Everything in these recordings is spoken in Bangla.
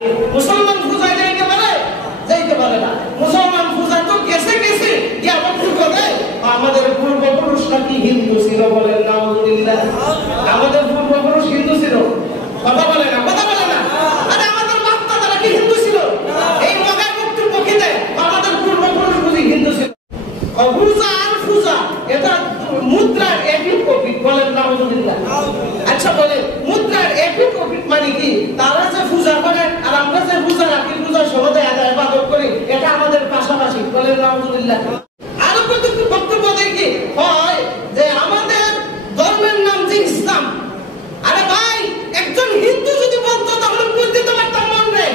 মুসলমান পূজায় যাইতে পারে না। মুসলমান পূজা তো গেছে গেছে কি আবার করে আমাদের পূর্বপুরুষ নাকি হিন্দু ছিল, বলেন নাউজুবিল্লাহ। আমাদের পূর্বপুরুষ হিন্দু ছিল, কথা বলে না, কথা বলে না। আরে আমাদের বাপ-দাদারা কি হিন্দু ছিল? এই মগার বক্তব্য কি দেয় আমাদের পূর্বপুরুষ বুঝি হিন্দু ছিল। পূজা আর পূজা এটা মুদ্রার একই প্রকৃত, বলেন নাউজুবিল্লাহ। আচ্ছা বলে মুদ্রার একই প্রকৃত মানে কি? তারা যে পূজা করে আর আমরা যে পূজা রাখি, পূজা সহজে আদায় ইবাদত করি, এটা আমাদের পাশাপাশি, বলেন নাউজুবিল্লাহ। আরো কতটুকু বক্তব্য দেখি হয় যে আমাদের ধর্মের নাম যে ইসলাম। আরে ভাই, একজন হিন্দু যদি বলতো তাহলে বুঝতে তো পারতাম মন রে।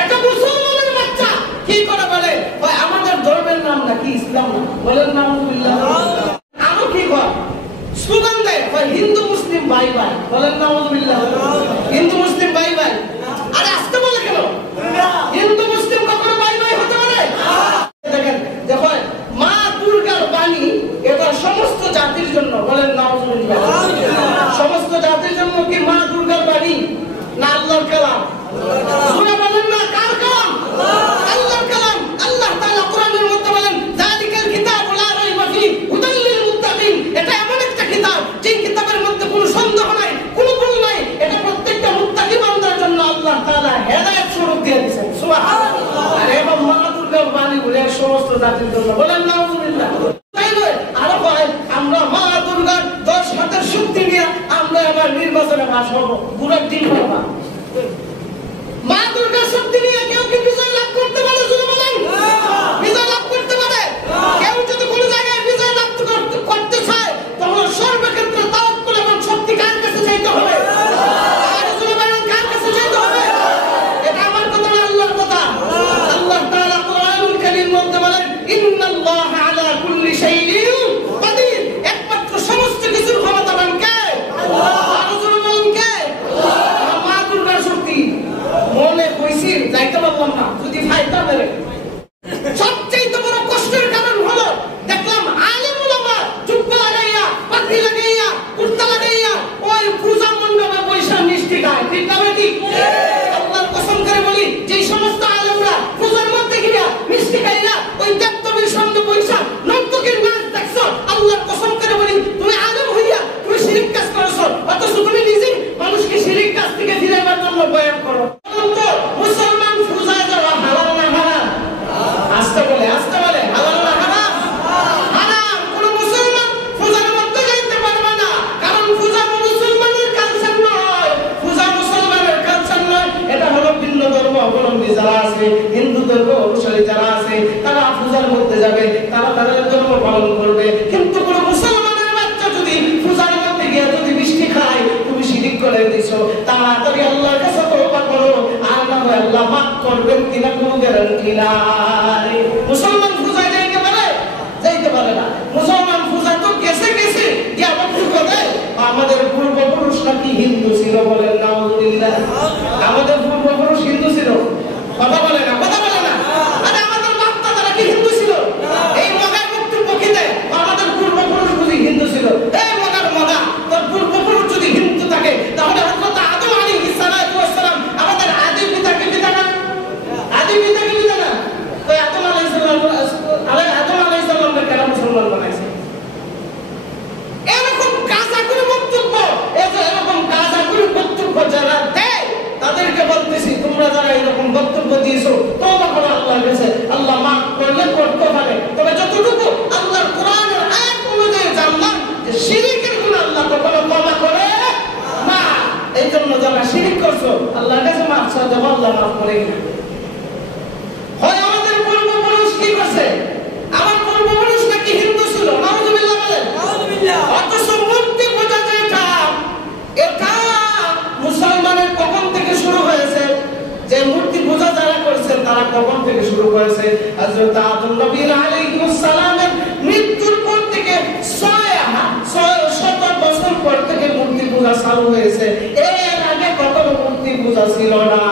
এটা মুসলমানের বাচ্চা কি করে বলে ভাই আমাদের ধর্মের নাম নাকি ইসলাম না, বলেন নাউজুবিল্লাহ। আরো কি হয় স্লোগান দেয় ভাই হিন্দু মুসলিম ভাই ভাই, বলেন নাউজুবিল্লাহ। হিন্দু মুসলিম ভাই ভাই, আরে আসতে বলে কেন? হিন্দু মুসলিম কখনো ভাই ভাই হতে পারে? দেখেন দেখো মা দুর্গার বাণী এটা সমস্ত জাতির জন্য, বলেন নাউজুবিল্লাহ। সমস্ত জাতির জন্য কি মা দুর্গার বাণী না আল্লাহর কালাম? সুরা বলেন না কার কালাম? আল্লাহর কালাম। আল্লাহ তাআলা কোরআনের মধ্যে বলেন যালিকাল কিতাবু লা রাইবা ফিহি হুদাল লিল মুত্তাকিন। এটা এমন একটা কিতাব যে কিতাবের মধ্যে কোনো সন্দেহ নাই, কোনো ভুল নাই। এটা প্রত্যেকটা মুত্তাকি বান্দার জন্য আল্লাহ তাআলা হেদায়েত স্বরূপ দিয়ে দিয়েছেন। সুবহানাল্লাহ। আর এবং মা দুর্গার বাণী বলে সমস্ত জাতির জন্য, বলেন নাউজুবিল্লাহ। তাই নয় আরো হয় আমরা মা দুর্গার 10 হাতের শক্তি নিয়ে আমরা এবার নির্বাচনে পাস হব, পুরো দিন হব। মা দুর্গার শক্তি নিয়ে কেউ কি বিজয় লাভ করতে পারে? বলেন বিজয় লাভ করতে পারে? কেউ যদি কোনো জায়গায় বিজয় লাভ করতে চায় তখন সর্বক্ষেত্রে তাওয়াক্কুল এবং শক্তি কার কাছে চাইতে হবে? আর যদি বলেন কার কাছে চাইতে হবে? এটা আমার কথা না, আল্লাহর কথা। আল্লাহ তাআলা কোরআনুল কারীম মধ্যে বলেন ইন্নাল্লাহা আলা কুল্লি শাইইন কাদির। একমাত্র সমস্ত কিছুর ক্ষমতাবান কে? আল্লাহ। আর যদি বলেন কে? আল্লাহ। মা দুর্গার শক্তি মনে কইছি যাইতে পারলাম না, যদি ফাইতা মেরে। সবচেয়ে বড় কষ্টের কারণ হলো দেখলাম আলেম উলামা চুপ্পা লাগাইয়া, পাতি লাগাইয়া, কুর্তা লাগাইয়া ওই পূজা মণ্ডপে পয়সা মিষ্টি খায়, ঠিক না ঠিক? আল্লাহর কসম করে বলি যে সমস্ত আলেমরা পূজার মধ্যে গিয়া মিষ্টি খাইয়া ওই দেবদেবীর সামনে পয়সা নর্তকীর নাচ দেখছো, আল্লাহর কসম করে বলি তুমি আলেম হইয়া তুমি শিরক কাজ করছো, অথচ তুমি নিজে মানুষকে শিরক কাজ থেকে ফিরাবার জন্য বয়ান করো। মুসলমান পূজায় যাওয়া হালাল না হারাম? আসতে বলে হালাল না হারাম? হারাম। কোন মুসলমান পূজার মধ্যে যাইতে পারবে না, কারণ পূজা মুসলমানের কালচার নয়, পূজা মুসলমানের কালচার নয়। এটা হলো ভিন্ন ধর্ম অবলম্বী যারা আছে, হিন্দু ধর্ম অনুসারী যারা আছে, তারা পূজার মধ্যে যাবে, তারা তাদের ধর্ম পালন করবে। কিন্তু কোন মুসলমানের বাচ্চা যদি পূজার মধ্যে গিয়ে যদি মিষ্টি খায়, তুমি শিরক করে দিছো, তাড়াতাড়ি আল্লাহর কাছে তওবা করো, আর না হয় আল্লাহ মাফ করবেন কিনা কোনো গ্যারান্টি নাই। মুসলমান পূজায় যাইতে পারে? যাইতে পারে না। মুসলমান পূজা তো গেছে গেছে কি আবার করে আমাদের পূর্বপুরুষ নাকি হিন্দু ছিল, বলেন নাউজুবিল্লাহ। আমাদের পূর্বপুরুষ হিন্দু ছিল, কথা বলে না, কথা বলে না। আরে আমাদের বাপ-দাদারা কি হিন্দু ছিল? এই মগার বক্তব্য কি দেয় আমাদের পূর্বপুরুষ বুঝি হিন্দু ছিল। এই মগার মগা, তোর পূর্বপুরুষ যদি হিন্দু থাকে তাহলে হযরত আদম আলাইহিস সালাম আমাদের আদি পিতা কি পিতা না? আদি পিতা কি পিতা না? তো আদম আলাইহিস সালামকে কেন মুসলমান বানাইছে? এরকম গাঁজাখুরি বক্তব্য, এরকম গাঁজাখুরি বক্তব্য যারা দেয় তাদেরকে বলতেছি তোমরা যারা এরকম বক্তব্য দিয়েছো তওবা করো আল্লাহর কাছে, আল্লাহ মাফ করলে করতে পারে। তবে যতটুকু আল্লাহর কোরআনের আয়াত অনুযায়ী জানলাম যে শিরকের গুনাহ আল্লাহ কখনো ক্ষমা করে না। এই জন্য যারা শিরক করছো আল্লাহর কাছে মাফ চাও, দেব আল্লাহ মাফ করে না। হয় আমাদের পূর্বপুরুষ কি করছে? আমার পূর্বপুরুষ নাকি হিন্দু ছিল, নাউজুবিল্লাহ বলেন। অথচ মূর্তি পূজা যেটা, এটা মুসলমানের কখন থেকে শুরু হয়েছে? যে মূর্তি পূজা যারা করছেন তারা কখন থেকে শুরু করেছে? হযরত আদম নবী আলাইহিস সালামের মৃত্যুর পর থেকে 600 বছর পর থেকে মূর্তি পূজা চালু হয়েছে। এর আগে কখনো মূর্তি পূজা ছিল না।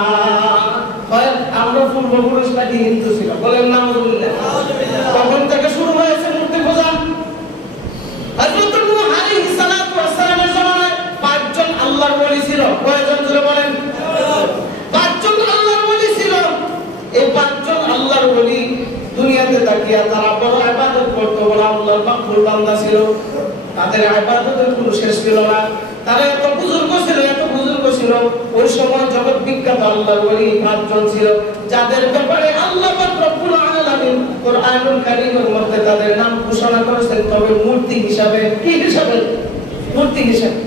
আমরা পূর্বপুরুষ নাকি হিন্দু ছিল, বলেন নাউজুবিল্লাহ। কখন থেকে শুরু হয়েছে মূর্তি পূজা? হযরত নূহ আলাইহিস সালামের জামানায় 5 জন আল্লাহর ওলি ছিল। কয়জন জুড়ে বলেন? 5 জন আল্লাহর ওলি দিয়া তারা বড় ইবাদত করতো, বড় আল্লাহর মাকবুল বান্দা ছিল, তাদের ইবাদতের কোনো শেষ ছিল না। তারা এত বুজুর্গ ছিল, ওই সময় জগৎ বিখ্যাত আল্লাহর ওলি 5 জন ছিল, যাদের ব্যাপারে আল্লাহ পাক রব্বুল আলামিন কোরআনুল কারীমের মধ্যে তাদের নাম ঘোষণা করেছেন, তবে মূর্তি হিসাবে। কি হিসাবে? মূর্তি হিসাবে।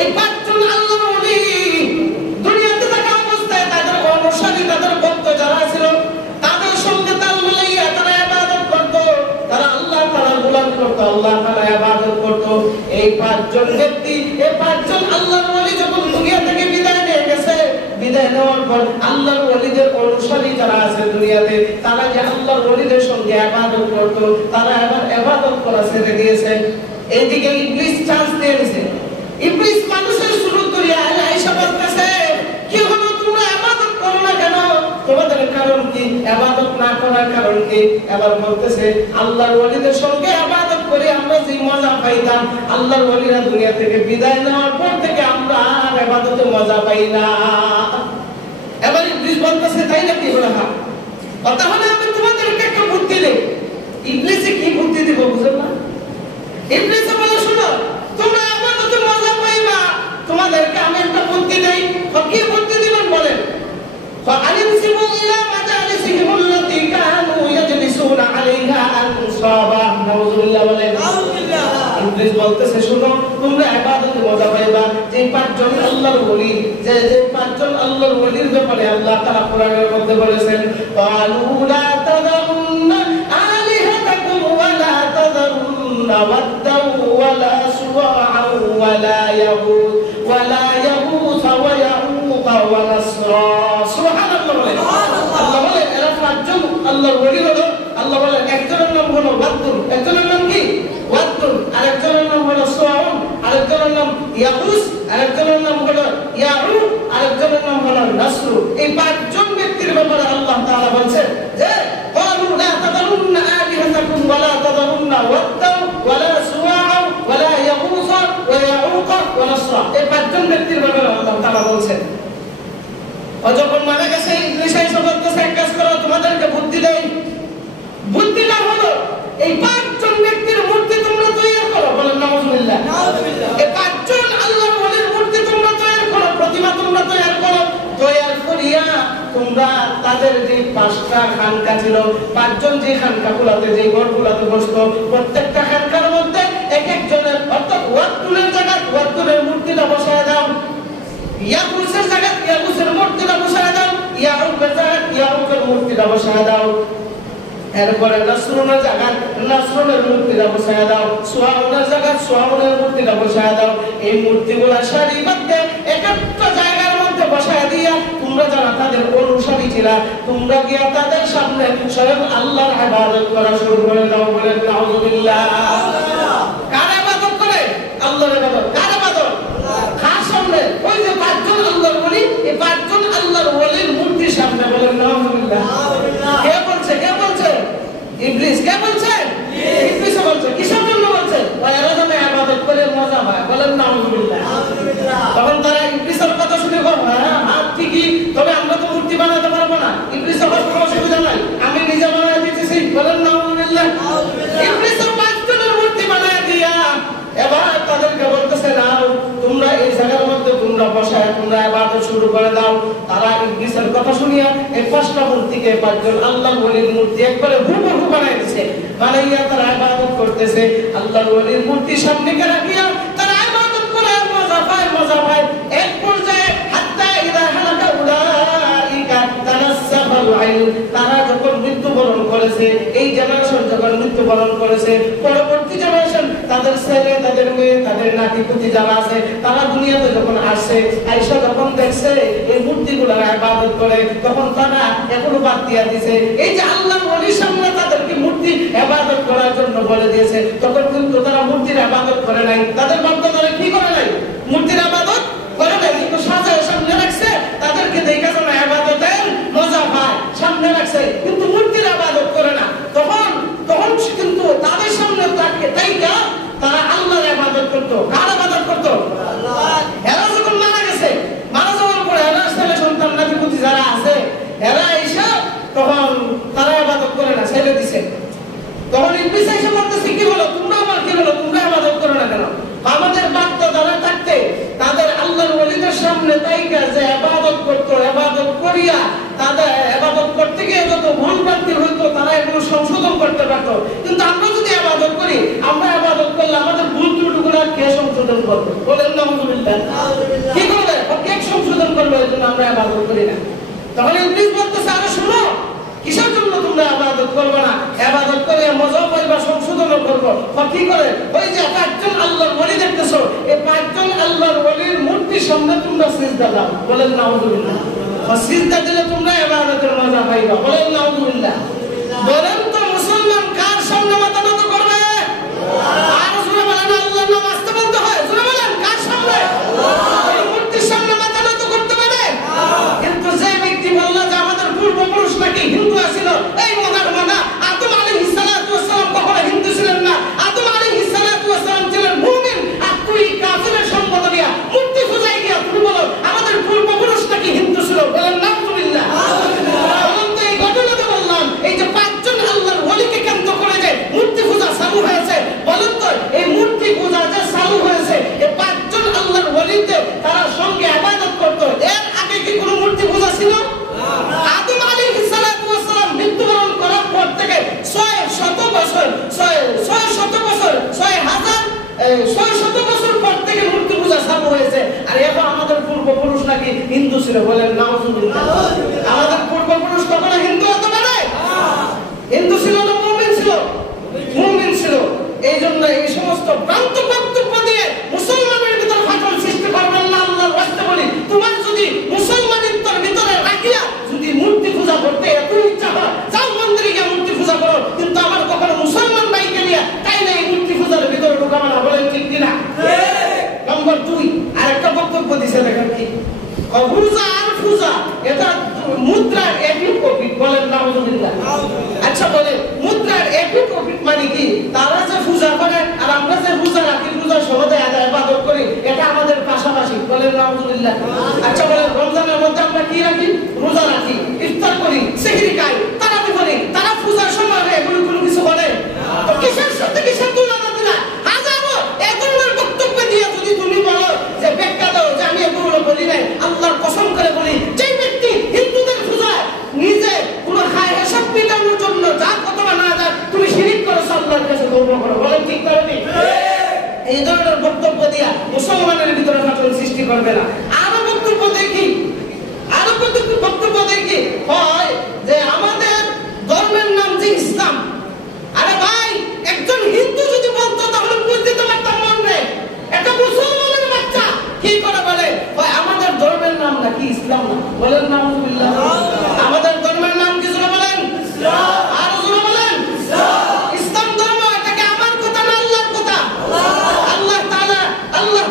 এই 5 জন আল্লাহর ওলি দুনিয়াতে থাকা অবস্থায় তাদের অনুসারী, তাদের ভক্ত যারা ছিল, তাদের সঙ্গে তাল মিলাইয়া তারা ইবাদত করত, তারা আল্লাহ তাআলার গোলামি করত, আল্লাহ তাআলা ইবাদত করত। এই 5 জন ব্যক্তি, এই 5 জন আল্লাহর ওলি যখন দুনিয়া থেকে বিদায় নিয়ে গেছে, বিদায় নেওয়ার পর আল্লাহর ওলিদের অনুসারী যারা আছে দুনিয়াতে, তারা যে আল্লাহর ওলিদের সঙ্গে ইবাদত করত, তারা এবার ইবাদত করা ছেড়ে দিয়েছে। এদিকে ইবলিস চান্স দিয়ে দিয়েছে। ইবলিস মানুষের শুরু করিয়া আয়েশা বলতেছে, কি হলো তোমরা ইবাদত করো না কেন? তোমাদের কারণ কি? ইবাদত না করার কারণ কি? এবার বলতেছে আল্লাহর ওলিদের সঙ্গে ইবাদত করে আমরা যে মজা পাইতাম, আল্লাহর ওলিরা দুনিয়া থেকে বিদায় নেওয়ার পর থেকে আমরা আর ইবাদতে মজা পাই না। এবার ইবলিস বলতেছে তাই নাকি? বলে হ্যাঁ। তাহলে আমি তোমাদেরকে একটা বুদ্ধি দেই। ইবলিসে কি বুদ্ধি দিব বুঝেন না? ইবলিস বলে শোনো, তোমরা ইবাদতে মজা পাইবা, তোমাদেরকে আমি একটা বুদ্ধি দেই। কি বুদ্ধি দিবেন বলেন? فَأَنِمْسِكُوا إِلَى مَجَالِسِهِمُ الَّتِي كَانُوا يَجْلِسُونَ عَلَيْهَا أَنصَابًا। নাউযুবিল্লাহ বলেন। নাউযুবিল্লাহ। ইবলিস বলতেছে শোনো, তোমরা ইবাদতে মজা পাইবা। যে 5 জন আল্লাহর ওলি, যে 5 জন আল্লাহর ওলির ব্যাপারে আল্লাহ তাআলা কোরআনের মধ্যে বলেছেন, قَالُوا لَا تَذَرُنَّ آلِهَتَكُمْ وَلَا تَذَرُنَّ وَدًّا وَلَا سُوَاعًا وَلَا يَغُوثَ وَيَعُوقَ وَنَسْرًا। সুবহানাল্লাহ বলেন। আল্লাহ বলেন এরা 5 জন আল্লাহর ওলি হলো। আল্লাহ বলেন একজনের নাম হলো ওয়াদ্দুন, একজনের নাম কি? ওয়াদ্দুন, আরেকজনের নাম হলো সুআউন, আরেকজনের নাম ইয়াগুস, আরেকজনের নাম হলো ইয়াউক, আরেকজনের নাম হলো নাসর। এই 5 জন ব্যক্তির ব্যাপারে আল্লাহ তাআলা বলেন যে قالوا لا تذرن آلهتكم ولا تذرن ودا ولا سواعا ولا يغوث ويعوق ونسرا। এই 5 জন ব্যক্তির ব্যাপারে আল্লাহ তাআলা বলেন। যখন মারা গেছে ইবলিস এসে বলতেছে এক কাজ করো, তোমাদেরকে বুদ্ধি দেই। বুদ্ধিটা হলো এই 5 জন ব্যক্তির মূর্তি তোমরা তৈরি করো। বলেন নাউযুবিল্লাহ। নাউযুবিল্লাহ। এই 5 জন আল্লাহর ওলির মূর্তি তোমরা তৈরি করো, প্রতিমা তোমরা তৈরি করো। তৈরি করিয়া তোমরা তাদের যে 5টা খানকা ছিল, 5 জন যে খানকাগুলোতে, যে ঘরগুলোতে বসতো, প্রত্যেকটা খানকার মধ্যে এক একজনের, অর্থাৎ ওয়াদ্দুনের জায়গায় ওয়াদ্দুনের মূর্তিটা বসায় দাও, ইয়াগুসের জায়গায় ইয়াগুসের মূর্তিটা বসায় দাও, ইয়াউকের জায়গায় ইয়াউকের মূর্তিটা বসায় দাও, এরপরে নাসরুনের জায়গায় নাসরুনের মূর্তিটা বসায় দাও, সুআউনের জায়গায় সুআউনের মূর্তিটা বসায় দাও। এই মূর্তিগুলা সারিবদ্ধ একটা জায়গার মধ্যে বসায় দিয়া তোমরা যারা তাদের অনুসারী ছিলা, তোমরা গিয়া তাদের সামনে স্বয়ং আল্লাহর ইবাদত করা শুরু করে দাও। বলেন নাউযুবিল্লাহ। কার ইবাদত করে? আল্লাহর ইবাদত। কার ইবাদত? কার সামনে? ওই যে 5 জন আল্লাহর ওলি, এই 5 জন আল্লাহর ওলির মূর্তির সামনে। বলেন নাউযুবিল্লাহ। কে বলছে? কে বলছে? ইবলিস। কে বলছে? ইবলিস বলছে। কিসের জন্য বলছে? এরা যেন ইবাদত করে মজা পায়। বলেন নাউযুবিল্লাহ। তখন তারা ইবলিসের কথা শুনে বলে, হ্যাঁ ঠিকই, তবে আমরা তো মূর্তি বানাতে পারবো না। ইবলিস আমার কোনো অসুবিধা নাই, আমি নিজে বানাই দিতেছি। বলেন নাউযুবিল্লাহ। ইবলিসের 5 জনের মূর্তি বানায় দিয়া এবার তাদেরকে বলতেছে না, তোমরা এই জায়গার মধ্যে তোমরা বসায় তোমরা ইবাদত শুরু করে দাও। তারা ইবলিসের কথা শুনিয়া এই 5টা মূর্তিকে 5 জন আল্লাহর ওলির মূর্তি একবারে হুবহু বানায় দিয়েছে। বানাইয়া তারা ইবাদত করতেছে। আল্লাহর ওলির মূর্তি সামনে রাখিয়া তারা ইবাদত করে মজা পায়, মজা পায়। এক পর্যায়ে হাত্তা ইদা হালাকা উলাইকা তানাসসাবাল আইল, তারা যখন মৃত্যুবরণ করেছে, এই জেনারেশন যখন মৃত্যুবরণ করেছে, পরবর্তী জেনারেশন তাদের ছেলে, তাদের মেয়ে, তাদের নাতি-পুতি যারা আছে, তারা দুনিয়াতে যখন আসছে, আয়েশা যখন দেখছে এই মূর্তিগুলোর ইবাদত করে, তখন তারা এগুলো বাদ দিয়া দিয়েছে। এই যে আল্লাহর ওলির সামনে তাদেরকে মূর্তি ইবাদত করার জন্য বলে দিয়েছে, তখন কিন্তু তারা মূর্তির ইবাদত করে নাই। তাদের বাপ-দাদারা কি করে নাই? মূর্তির ইবাদত করে নাই, কিন্তু সাজায় সামনে রাখছে, তাদেরকে দেখা যেন ইবাদতের মজা পায়, সামনে রাখছে, কিন্তু মূর্তির ইবাদত করে না। তখন কিন্তু তাদের সামনে তাইকা তারা আল্লাহর ইবাদত করতো। কার ইবাদত করতো? আল্লাহ। এরা যখন মারা গেছে, মারা যাওয়ার পরে এরা ছেলে সন্তান নাতি-পুতি যারা আছে, এরা এসে তখন তারা ইবাদত করে না, ছেড়ে দিছে। সংশোধন করতে পারতো। কিন্তু আমরা যদি ইবাদত করি, আমরা ইবাদত করলে আমাদের ভুল ত্রুটিগুলো কে সংশোধন করবে? বলেন নাউযুবিল্লাহ। কি করবে? কে সংশোধন করবে? এজন্য আমরা ইবাদত করি না। তখন ইবলিস বলতেছে, আরে শুনো, কিসের জন্য তোমরা ইবাদত করবে না? ইবাদত করে মজা পাইবা, সংশোধন করবো। কি করে? ওই যে পাঁচজন আল্লাহর ওলি দেখতেছো, এই পাঁচজন আল্লাহর ওলির মূর্তির সামনে তোমরা সিজদা দাও। বলেন নাউযুবিল্লাহ। সিজদা দিলে তোমরা ইবাদতের মজা পাইবা। বলেন নাউযুবিল্লাহ। বলেন তো মুসলমান কার সামনে মাথা নত করবে? আর জোরে বলেন, আল্লাহর নাম আসতে বলতে হয়। জোরে বলেন, কার সামনে? ওই মূর্তির সামনে মাথা নত করতে পারে? কিন্তু যে ব্যক্তি বলল যে আমাদের পূর্বপুরুষ নাকি হিন্দু ছিল, এই মজার মজা, আদম আলাইহিস সালাতু ওয়াস সালাম কখনো হিন্দু ছিলেন না। আদম আলাইহিস সালাতু ওয়াস সালাম ছিলেন মুমিন। আর তুই কাফিরের সম্পদ নিয়ে মূর্তি পূজায় গিয়া তুমি বলো আমাদের পূর্বপুরুষ নাকি হিন্দু ছিল। বলেন নাউযুবিল্লাহ। বলেন তো এই ঘটনাতে বললাম, এই যে পাঁচজন আল্লাহর ওলিকে কেন্দ্র করে যে মূর্তি পূজা চালু হয়েছে, বলেন তো এই মূর্তি পূজা যে চালু হয়েছে, এই পাঁচজন আল্লাহর ওলিতে তারা সঙ্গে ইবাদত করত। এর আগে কি কোনো মূর্তি পূজা ছিল? আদম আলাইহিস সালাতু ওয়াস সালাম মৃত্যুবরণ করার পর থেকে 600 বছর 600 বছর পর থেকে মূর্তি পূজা চালু হয়েছে। আর এখন আমাদের পূর্বপুরুষ নাকি হিন্দু ছিল। বলেন নাউযুবিল্লাহ। আমাদের পূর্বপুরুষ কখনো হিন্দু হতে পারে? হিন্দু ছিল না মুমিন ছিল? মুমিন ছিল। এই জন্য এই সমস্ত ভ্রান্ত বক্তব্য দিয়ে মুসলমানের ভিতরে ফাটল সৃষ্টি করবেন না। আল্লাহর রাস্তে বলি, তোমার যদি মুসলমানিত্বের ভিতরে রাখিয়া যদি মূর্তি পূজা করতে এত ইচ্ছা হয়, যাও মন্দিরে গিয়ে মূর্তি পূজা করো, কিন্তু আমার কখনো মুসলমান ভাইকে নিয়ে তাই না এই মূর্তি পূজার ভিতরে ঢুকাবো না। বলেন ঠিক কিনা? নম্বর 2 আরেকটা বক্তব্য দিছে, দেখেন কি পূজা আর পূজা, এটা মুদ্রার একই কপি। বলেন নাউযুবিল্লাহ। আচ্ছা বলে মুদ্রার একই কপি মানে কি? তারা যে পূজা করে আর আমরা যে পূজা রাখি, পূজা সহজে ইবাদত করি, এটা আমাদের পাশাপাশি। বলেন নাউযুবিল্লাহ। আচ্ছা বলে রমজানের মধ্যে আমরা কি রাখি? রোজা রাখি, ইফতার করি, সেহরি খাই, তারাবি করি। তারা পূজার সময় এগুলো কোনো কিছু করে? তো কিসের সাথে কিসের তুলনা দিলা? হাজারো এগুলোর বক্তব্য দিয়ে যদি তুমি বলো যে ব্যাখ্যা দাও যে আমি এগুলো বলি নাই, আল্লাহর কসম করে বলি, যে ব্যক্তি হিন্দুদের পূজায় নিজে কোনো খায় এসব মেটানোর জন্য যা অথবা না যায়, তুমি শিরিক করো, আল্লাহর কাছে তওবা করো। বলেন ঠিক করে নি? এই ধরনের বক্তব্য দিয়া মুসলমানের ভিতরে ফাটল সৃষ্টি করবে না। আরো বক্তব্য দেখি, হয় যে আমাদের ধর্মের নাম যে ইসলাম। আরে ভাই, একজন হিন্দু যদি বলতো তাহলে বুঝতে পারতাম মনে, এটা মুসলমানের বাচ্চা কি করে বলে ভাই আমাদের ধর্মের নাম নাকি ইসলাম না? বলেন নাউযুবিল্লাহ। আমাদের ধর্মের নাম কি জোরে বলেন? ইসলাম। আর জোরে বলেন ইসলাম। ইসলাম ধর্ম, এটাকে আমার কথা না আল্লাহর কথা? আল্লাহ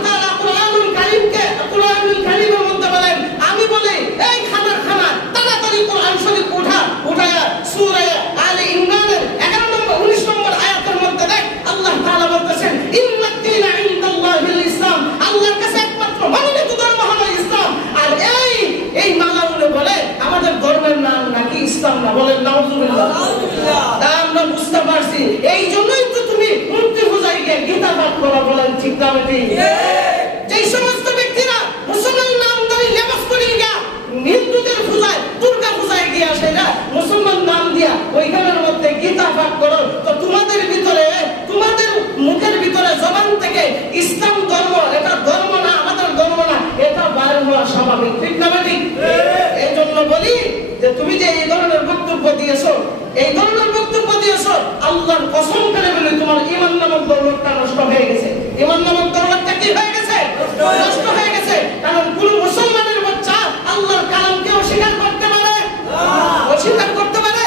তাআলা কুরআনুল কারীমের মধ্যে বলেন, আমি বলি এই খানা তাড়াতাড়ি কোরআন শরীফ উঠায়া সূরা আলে ইমরানের 11 নম্বর 19 নম্বর আয়াতের মধ্যে দেখ আল্লাহ তাআলা বলতেছেন, ইন্নাদ দীনা ইনদাল্লাহিল ইসলাম, আল্লাহর কাছে একমাত্র মনোনীত ধর্ম হলো ইসলাম। আর এই মালাউলে বলে আমাদের ধর্মের নাম নাকি ইসলাম না। বলেন নাউযুবিল্লাহ। তা আমরা বুঝতে পারছি, এই জন্যই তো তুমি মূর্তি পূজায় গিয়ে গীতা পাঠ করো। বলেন ঠিক না ঠিক? যে সমস্ত ব্যক্তিরা মুসলমান নাম ধরে লেবাস করে গিয়া হিন্দুদের পূজায় দুর্গা পূজায় গিয়ে আসে না, মুসলমান নাম দিয়া ওইখানের মধ্যে গীতা পাঠ করো, তো তোমাদের ভিতরে, তোমাদের মুখের ভিতরে জবান থেকে ইসলাম ধর্ম, এটা ধর্ম না, আমাদের ধর্ম না, এটা বাইরে হওয়া স্বাভাবিক। ঠিক না ঠিক? এই জন্য বলি যে তুমি যে এই ধরনের বক্তব্য দিয়েছো, আল্লাহর কসম করে বলি তোমার ঈমান নামক দৌলতটা নষ্ট হয়ে গেছে। ঈমান নামক দৌলতটা কি হয়ে গেছে? নষ্ট হয়ে গেছে। কারণ কোন মুসলমানের বাচ্চা আল্লাহর কালামকে অস্বীকার করতে পারে? অস্বীকার করতে পারে?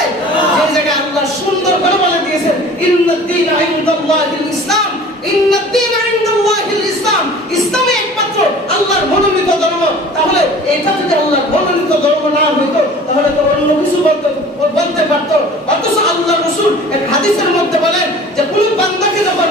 যে জায়গায় আল্লাহ সুন্দর করে বলে দিয়েছেন, ইন্নাদ দীনা ইনদাল্লাহিল ইসলাম, ইন্নাদ দীনা ইনদাল্লাহিল ইসলাম, ইসলামই একমাত্র আল্লাহর মনোনীত ধর্ম। তাহলে এটা যদি আল্লাহর মনোনীত ধর্ম না হইতো তাহলে তো অন্য কিছু বলতে পারতো। অথচ আল্লাহ রাসূল এক হাদিসের মধ্যে বলেন যে কোন বান্দাকে যখন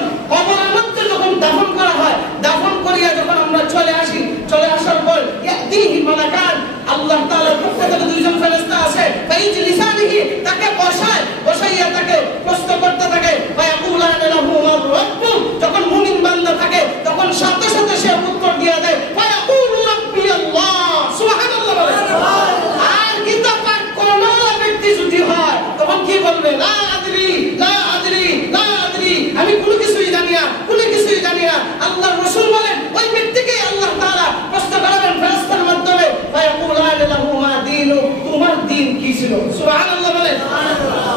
ছিল। সুবহানাল্লাহ বলেন।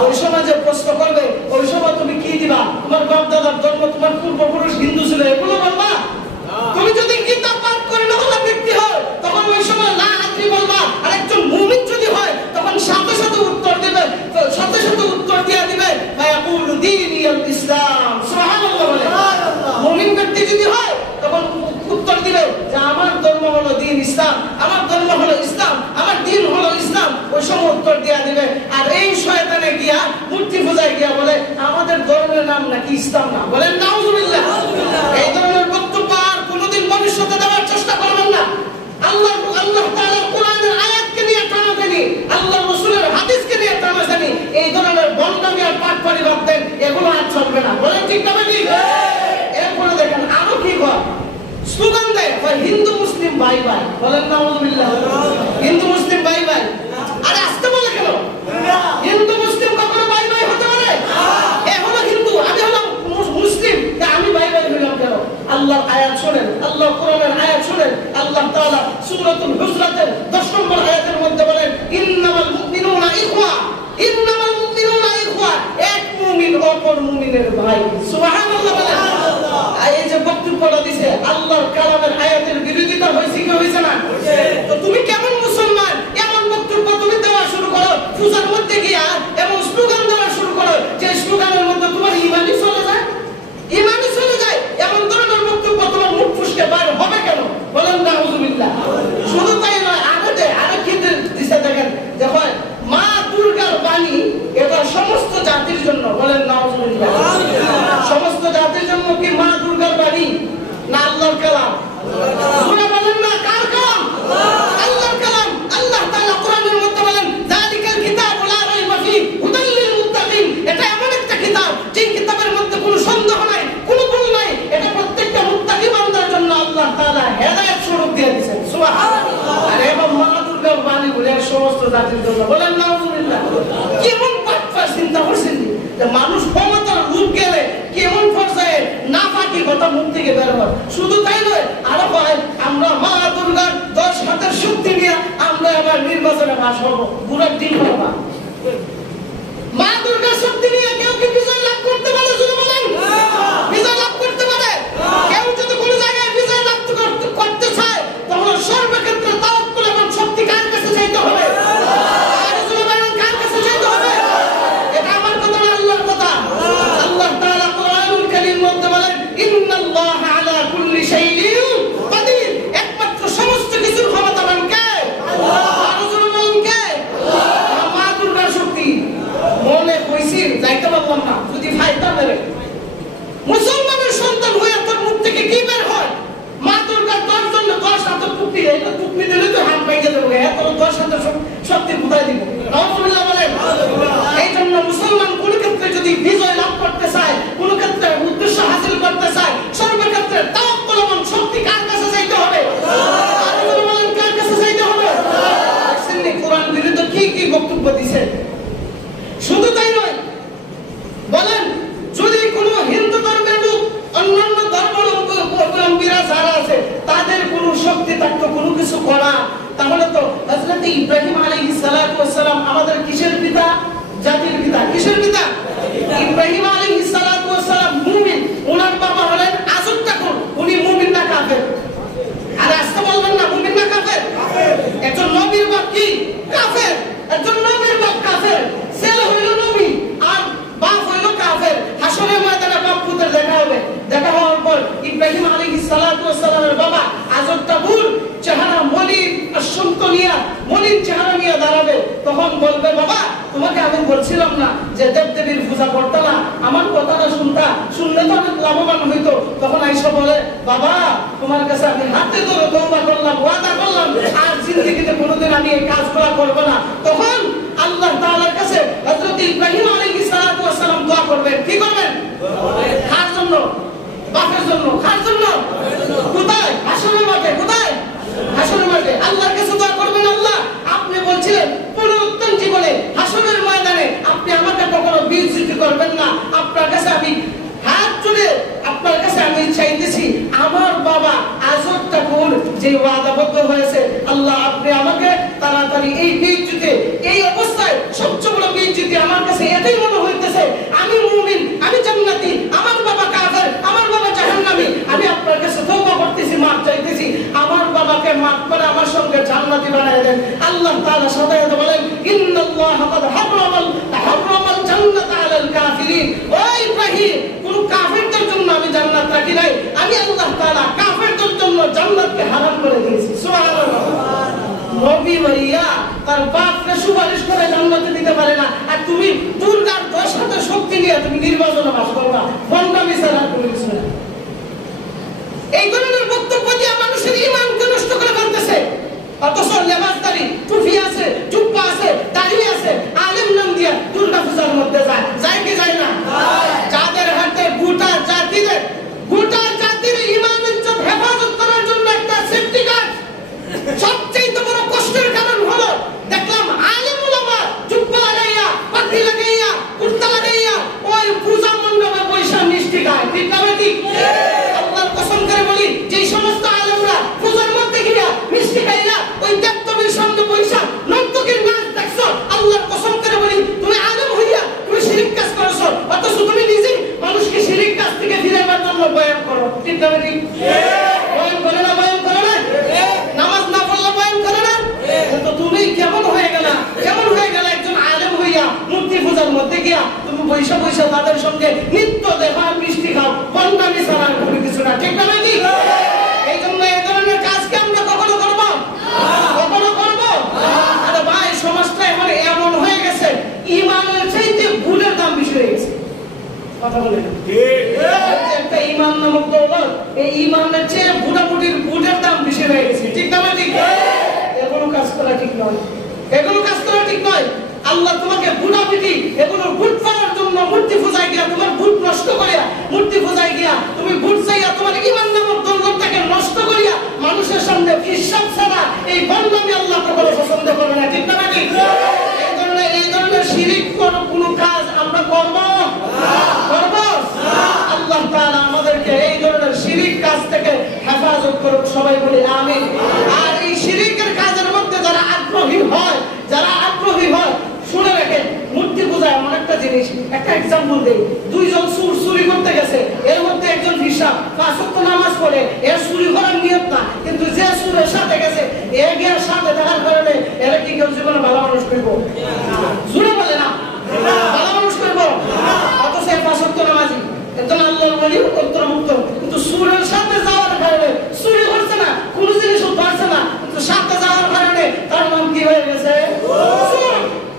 ওই সময় যে প্রশ্ন করবে, ওই সময় তুমি কি দিবা? তোমার বাপ দাদার ধর্ম, তোমার পূর্বপুরুষ হিন্দু ছিল, এগুলো বলবা? তুমি যদি কিতাব পাঠ করে নহলা ব্যক্তি হয়, তখন ওই সময় লা আদ্রি বলবা। আর একজন মুমিন যদি হয়, তখন সাথে সাথে উত্তর দিবে, সাথে সাথে উত্তর দিয়ে দিবে মায়াকুলু দীনিয়াল ইসলাম। সুবহানাল্লাহ বলেন। মুমিন ব্যক্তি যদি হয়, তখন উত্তর দিবে যে আমার ধর্ম হলো দ্বীন ইসলাম, আমার ধর্ম হলো ইসলাম, আমার দ্বীন হলো ইসলাম। ওই সময় উত্তর দিয়ে দিবে। আর এই শয়তানে গিয়া মূর্তি পূজায় গিয়া বলে আমাদের ধর্মের নাম নাকি ইসলাম না। বলেন নাউজুবিল্লাহ। এই ধরনের বক্তব্য আর কোনোদিন ভবিষ্যতে দেওয়ার চেষ্টা করবেন না। আল্লাহ তাআলার কোরআনের আয়াতকে নিয়ে টানাটানি, আল্লাহর রাসূলের হাদিসকে নিয়ে টানাটানি, এই ধরনের বন্ডামি আর পাঠ পরিবাদ দেন, এগুলো আর চলবে না। বলেন ঠিক না ঠিক? এরপরে দেখেন আরো কি হয়, স্লোগান দেয় হিন্দু মুসলিম ভাই ভাই। বলেন নাউজুবিল্লাহ। হিন্দু মুসলিম ভাই ভাই। আরে আসতে বলে কেন? হিন্দু মুসলিম কখনো ভাই ভাই হতে পারে? এ হলো হিন্দু, আমি হলাম মুসলিম, আমি ভাই ভাই হইলাম কেন? আল্লাহর আয়াত শুনেন, আল্লাহ কোরআনের আয়াত শুনেন। আল্লাহ তাআলা সূরাতুল হুজরাতের 10 নম্বর আয়াতের মধ্যে বলেন ইন্নামাল মুমিনুনা ইখওয়া, ইন্নামাল মুমিনুনা ইখওয়া, এক মুমিন অপর মুমিনের ভাই। সুবহানাল্লাহ বলেন। এই যে বক্তব্যটা দিছে, আল্লাহর কালামের আয়াতের বিরোধিতা হয়েছে কি হয়েছে না? তো তুমি কেমন মুসলমান, এমন বক্তব্য তুমি দেওয়া শুরু করো, পূজার মধ্যে গিয়া এমন স্লোগান দেওয়া শুরু করো যে স্লোগানের মধ্যে তোমার ঈমানই চলে যায়, ঈমানই চলে যায়। এমন ধরনের বক্তব্য তোমার মুখ ফুসকে বাইর হবে কেন? বলেন নাউজুবিল্লাহ। শুধু তাই নয়, আরো কি দিছে দেখেন, দেখো মা দুর্গার বাণী এটা সমস্ত জাতির জন্য। বলেন নাউজুবিল্লাহ। সমস্ত জাতির জন্য কি মা দুর্গার বাণী না আল্লাহর কালাম? সুরা বলেন না কার কালাম? আল্লাহর কালাম। আল্লাহ তাআলা কোরআনের মধ্যে বলেন যালিকাল কিতাবু লা রাইবা ফি হুদাল লিল মুত্তাকিন। এটা এমন একটা কিতাব যে কিতাবের মধ্যে কোনো সন্দেহ নাই, কোনো ভুল নাই। এটা প্রত্যেকটা মুত্তাকি বান্দার জন্য আল্লাহ তাআলা হেদায়েত স্বরূপ দিয়ে দিয়েছেন। সুবহানাল্লাহ। আর এবং মা দুর্গার বাণী বলে সমস্ত জাতির জন্য। বলেন নাউজুবিল্লাহ। কেমন পাঠা চিন্তা করছেন যে মানুষ ক্ষমতার রূপ গেলে কেমন পর্যায়ে না পাকি কথা মুখ থেকে বের হয়। শুধু তাই নয়, আরো হয় আমরা মা দুর্গার 10 হাতের শক্তি নিয়ে আমরা এবার নির্বাচনে পাস হব। বুড়ার দিন হবা মা দুর্গার শক্তি নিয়ে কেউ কি বিজয় লাভ করতে পারে? যদি বলেন বিজয় লাভ করতে পারে। কেউ যদি কোনো জায়গায় বিজয় লাভ করতে চায়, তখন সর্বক্ষেত্রে তাওয়াক্কুল এবং শক্তি কার কাছে চাইতে হবে? আর যদি বলেন কার কাছে চাইতে হবে? এটা আমার কথা না, আল্লাহর কথা। আল্লাহ তাআলা কোরআনুল কারীম মধ্যে বলেন ইন্নাল্লাহা আলা কুল্লি শাইইন কাদির। একমাত্র সমস্ত কিছুর ক্ষমতাবান কে? আল্লাহ। আর যদি বলেন কে? আল্লাহ। মা দুর্গার শক্তি মনে কইছি যাইতে পারলাম না, যদি ফাইতা মেরে মুসলমানের সন্তান হয়ে তোর মুখ থেকে কি বের হয়? মা দুর্গার 10 হাতের টুপি, এটা টুপি দিলে তো হাত ভেঙে দেবে। এত 10 হাতের শক্তি কোথায় দিব? নাউজুবিল্লাহ বলেন। এই জন্য মুসলমান কোন ক্ষেত্রে যদি বিজয় লাভ করতে চায়, কোন ক্ষেত্রে উদ্দেশ্য হাসিল করতে চায়, সর্বক্ষেত্রে তাওয়াক্কুল এবং শক্তি কার কাছে চাইতে হবে? আল্লাহ। আর যদি বলেন কার কাছে চাইতে হবে? আল্লাহ। কোরআন বিরুদ্ধ কি কি বক্তব্য দিয়েছে। শুধু তাই নয়, বলেন যদি কোনো হিন্দু ধর্মের লোক অন্যান্য ধর্মাবলম্বীরা যারা আছে তাদের কোনো শক্তি থাকতো কোনো কিছু করা, তাহলে তো হযরত ইব্রাহিম আলাইহিস সালাতু ওয়াস সালাম আমাদের কিসের পিতা? জাতির পিতা। কিসের পিতা? ইব্রাহিম আলাইহিস সালাতু ওয়াস সালাম মুমিন। ওনার বাবা হলেন আযর ঠাকুর। উনি মুমিন না কাফের? আর আজকে বলবেন না মুমিন না কাফের? একজন নবীর বাপ কি কাফের? একজন নবীর বাপ কাফের, ছেলে হইল নবী আর বাপ হইল কাফের। হাসরের ময়দানে বাপ পুত্র দেখা হবে। দেখা হওয়ার পর ইব্রাহিম আলাইহিস সালাতু ওয়াস সালামের বাবা আযর ঠাকুর চেহারা মলিন আর সুন্দরিয়া মলিন চেহারা নিয়ে দাঁড়াবে। তখন বলবে বাবা তোমাকে আমি বলছিলাম না যে দেবদেবীর পূজা করতে না, আমার কথাটা শুনলে তো অনেক লাভবান হইতো। তখন আয়েশা বলে বাবা তোমার কাছে আমি হাতে ধরে তওবা করলাম, ওয়াদা করলাম আর জিন্দেগিতে কোনোদিন আমি এই কাজগুলো করব না। তখন আল্লাহ তাআলার কাছে হযরত ইব্রাহিম আলাইহিস সালাতু ওয়াস সালাম দোয়া করবেন। কি করবেন? কার জন্য? বাপের জন্য। কার জন্য? কোথায়? হাসরের মাঠে। কোথায়? হাসরের মাঠে আল্লাহর কাছে দোয়া করবেন, আল্লাহ আপনি বলছিলেন পুনরুত্থান জীবনে হাসরের ময়দানে আপনি আমাকে কখনো বিচ্যুতি করবেন না। আপনার কাছে আমি হাত তুলে আপনার কাছে আমি চাইতেছি আমার বাবা আযর ঠাকুর যে ওয়াদাবদ্ধ হয়েছে, আল্লাহ আপনি আমাকে তাড়াতাড়ি এই বিচ্যুতি এই অবস্থায় সবচেয়ে বড় বেইজ্জতি আমার কাছে এটাই মনে হইতেছে, আমি মুমিন, আমি জান্নাতি, আমার বাবা কাফের, আমার বাবা জাহান্নামী। আমি আপনার কাছে তওবা করতেছি, মাফ চাইতেছি, আমার বাবাকে মাফ করে আমার সঙ্গে জান্নাতি বানায় দেন। আল্লাহ তাআলা সদায় বলেন, ইন্নাল্লাহা ক্বাদ হারামাল জান্নাতা আলাল কাফিরিন। ও ইব্রাহিম, কোন কাফেরদের জন্য আমি জান্নাত রাখি নাই, আমি আল্লাহ তাআলা কাফেরদের জন্য জান্নাতকে হারাম করে দিয়েছি। সুবহানাল্লাহ। নবী ভাইয়া তার বাপকে সুপারিশ করে জান্নাতে দিতে পারে না, আর তুমি দুর্গার 10 শক্তি নিয়ে তুমি নির্বাচনে বাস করবা, ভণ্ডামি ছাড়া কোনো কিছু না। এই ধরনের বক্তব্য দিয়ে মানুষের ঈমানকে নষ্ট করে ফেলতেছে। অথচ লেবাসদারি, টুপি আছে, জুব্বা আছে, দাড়ি আছে, আলেম নাম দিয়ে দুর্গা পূজার মধ্যে যায় কি যায় না? যাদের হাতে গোটা জাতির ঈমান ইজ্জত হেফাজত করার জন্য একটা সেফটি গার্ড, সবচেয়ে বড় কষ্টের কারণ হলো দেখলাম আলেম উলামা জুব্বা লাগাইয়া, পাগড়ি লাগাইয়া, কুর্তা লাগাইয়া ওই পূজা মণ্ডপে বৈশা মিষ্টি খায়। ঠিক না ঠিক? আল্লাহর কসম করে বলি, যেই সমস্ত আলেমরা পূজার মধ্যে গিয়া মিষ্টি খাইয়া ওই দেবদেবীর সামনে বৈশা নর্তকীর নাচ দেখছো, আল্লাহর কসম করে বলি তুমি আলেম হইয়া তুমি শিরক কাজ করছো, অথচ তুমি নিজেই মানুষকে শিরক কাজ থেকে ফিরাবার জন্য বয়ান করো। ঠিক না ঠিক? বয়ান করে না, বয়ান করে না, নামাজ না পড়লে বয়ান করে না। তো তুমি কেমন হয়ে গেলা একজন আলেম হইয়া মূর্তি পূজার মধ্যে গিয়া তুমি বৈশা তাদের সঙ্গে নিত্য দেখা মিষ্টি খাও, বন্ধামি ছাড়া কোনো কিছু না। ঠিক না নাকি? এই জন্য এই ধরনের কাজকে আমরা কখনো করবো? আরে ভাই, সমাজটা এখন এমন হয়ে গেছে, ঈমানের চাইতে ভুলের দাম বেশি হয়ে গেছে। কথা বলেন একটা ঈমান নামক দৌলত, এই ঈমানের চেয়ে বুড়াবুড়ির বুটের দাম বেশি হয়ে গেছে। ঠিক না ঠিক? এগুলো কাজ করা ঠিক নয়। আল্লাহ তোমাকে বুড়া পিটি এগুলো বুট পাওয়ার জন্য মূর্তি পূজায় গিয়া তোমার বুট নষ্ট করিয়া, মূর্তি পূজায় গিয়া তুমি বুট চাইয়া তোমার ঈমান নামক দৌলতটাকে নষ্ট করিয়া মানুষের সামনে হিসাব ছাড়া এই বন্দামি আল্লাহ কখনো পছন্দ করে না। ঠিক না ঠিক? এই ধরনের শিরিক কোনো কাজ আমরা করব? আল্লাহ তাআলা আমাদেরকে এই ধরনের শিরিক কাজ থেকে হেফাজত করুক, সবাই বলি আমিন। আর এই শিরিকের কাজের মধ্যে যারা আগ্রহী হয় শুনে রাখেন, মূর্তি পূজা এমন একটা জিনিস, একটা এক্সাম্পল দেই। দুইজন চুরি করতে গেছে, এর মধ্যে একজন হিসাব 5 ওয়াক্ত নামাজ পড়ে, এর চুরি করার নিয়ত না, কিন্তু যে চুরের সাথে গেছে এর সাথে থাকার কারণে এর কি কেউ জীবনে ভালো মানুষ করব? জুড়ে বলে না, ভালো মানুষ করব। অথচ 5 ওয়াক্ত নামাজি, একজন আল্লাহর ওলি, অন্তর্ভুক্ত, কিন্তু চুরের সাথে যাওয়ার কারণে চুরি করছে না, কোনো জিনিসও পারছে না, কিন্তু সাথে যাওয়ার কারণে তার নাম কি হয়ে গেছে?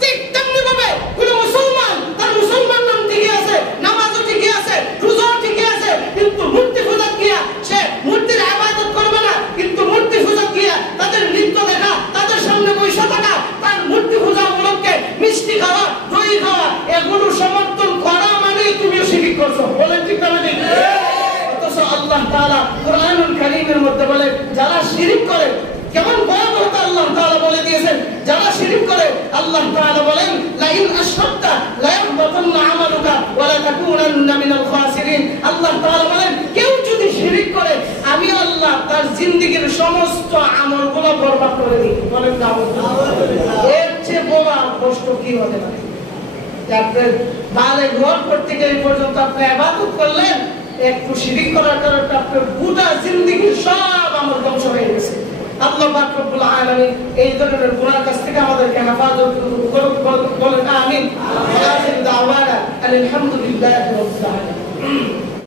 ঠিক তেমনি ভাবে কোন মুসলমান তার মুসলমান নাম ঠিকই আছে, নামাজও ঠিকই আছে, রোজাও ঠিকই আছে, কিন্তু মূর্তি পূজা গিয়া সে মূর্তির ইবাদত করবে না, কিন্তু মূর্তি পূজা গিয়া তাদের নৃত্য দেখা, তাদের সামনে বসে থাকা, তার মূর্তি পূজা উপলক্ষে মিষ্টি খাওয়া, দই খাওয়া, এগুলো সমর্থন করা মানে তুমিও শিরক করছো। বলেন ঠিক না ঠিক? অথচ আল্লাহ তাআলা কুরআনুল কারীমের মধ্যে বলে যারা শিরক করে কেমন ভয়াবহতা আল্লাহ তাআলা বলে দিয়েছেন। যারা শিরক করে আল্লাহ তাআলা বলেন লাইন আশরাকতা লা ইয়াহবাতান্না আমালুকা ওয়া লা তাকুনান্না মিনাল খাসিরিন। আল্লাহ তাআলা বলেন কেউ যদি শিরক করে আমি আল্লাহ তার জিন্দেগীর সমস্ত আমলগুলো বরবাদ করে দিই। বলেন নাউযুবিল্লাহ। এর চেয়ে বড় কষ্ট কি হতে পারে? আপনি বালেগ হওয়ার পর থেকে এই পর্যন্ত আপনি ইবাদত করলেন, একটু শিরক করার কারণে আপনার পুরো জিন্দেগীর সব আমল ধ্বংস হয়ে গেছে। আল্লাহ পাক রব্বুল আলামিন এই ধরনের গুনার কাছ থেকে আমাদেরকে হেফাজত করুক, বলেন আমিন। আখির দাওয়ানা আলহামদুলিল্লাহি রাব্বিল আলামিন।